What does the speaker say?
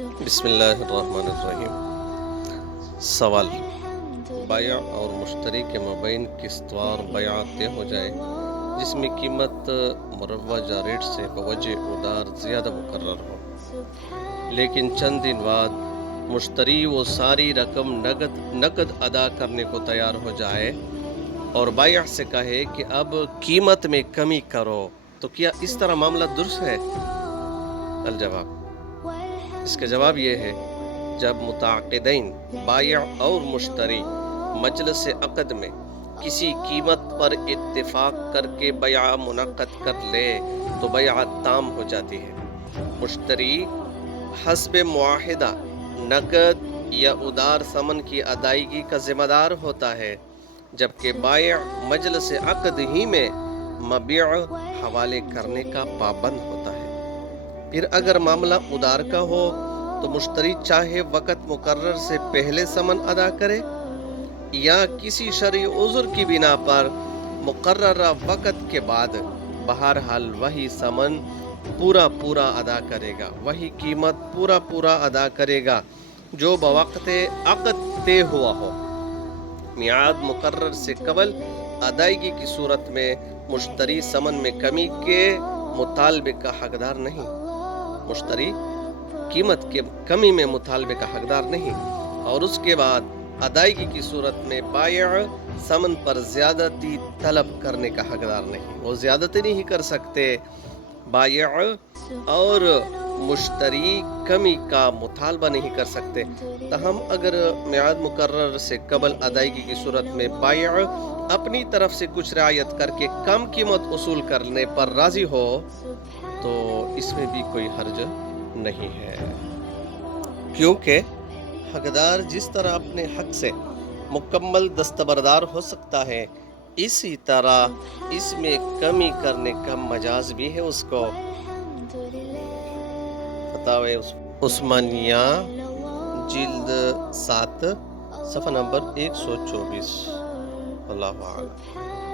بسم اللہ الرحمن الرحیم۔ سوال: بائع اور مشتری کے مابین قسطوار بیع طے ہو جائے جس میں قیمت مروجہ ریٹ سے بوجہ ادار زیادہ مقرر ہو، لیکن چند دن بعد مشتری وہ ساری رقم نقد ادا کرنے کو تیار ہو جائے اور بائع سے کہے کہ اب قیمت میں کمی کرو، تو کیا اس طرح معاملہ درست ہے؟ الجواب: اس کا جواب یہ ہے، جب متعاقدین بائع اور مشتری مجلس عقد میں کسی قیمت پر اتفاق کر کے بیع منعقد کر لے تو بیع تام ہو جاتی ہے۔ مشتری حسب معاہدہ نقد یا ادار ثمن کی ادائیگی کا ذمہ دار ہوتا ہے، جبکہ بائع مجلس عقد ہی میں مبیع حوالے کرنے کا پابند ہوتا ہے۔ پھر اگر معاملہ ادار کا ہو تو مشتری چاہے وقت مقرر سے پہلے ثمن ادا کرے یا کسی شرعی عذر کی بنا پر مقررہ وقت کے بعد، بہرحال وہی ثمن پورا ادا کرے گا، وہی قیمت پورا ادا کرے گا جو بوقت عقد طے ہوا ہو۔ میعاد مقرر سے قبل ادائیگی کی صورت میں مشتری ثمن میں کمی کے مطالبے کا حقدار نہیں، مشتری قیمت کے کمی میں مطالبے کا حقدار نہیں، اور اس کے بعد ادائیگی کی صورت میں بائع ثمن پر زیادتی طلب کرنے کا حقدار نہیں، وہ زیادتی نہیں کر سکتے۔ بائع اور مشتری کمی کا مطالبہ نہیں کر سکتے، تاہم اگر میعاد مقرر سے قبل ادائیگی کی صورت میں بائع اپنی طرف سے کچھ رعایت کر کے کم قیمت وصول کرنے پر راضی ہو تو اس میں بھی کوئی حرج نہیں ہے، کیونکہ حقدار جس طرح اپنے حق سے مکمل دستبردار ہو سکتا ہے، اسی طرح اس میں کمی کرنے کا مجاز بھی ہے اس کو۔ فتاوی عثمانیہ جلد 7 صفحہ نمبر 124۔ اللہ اعلم۔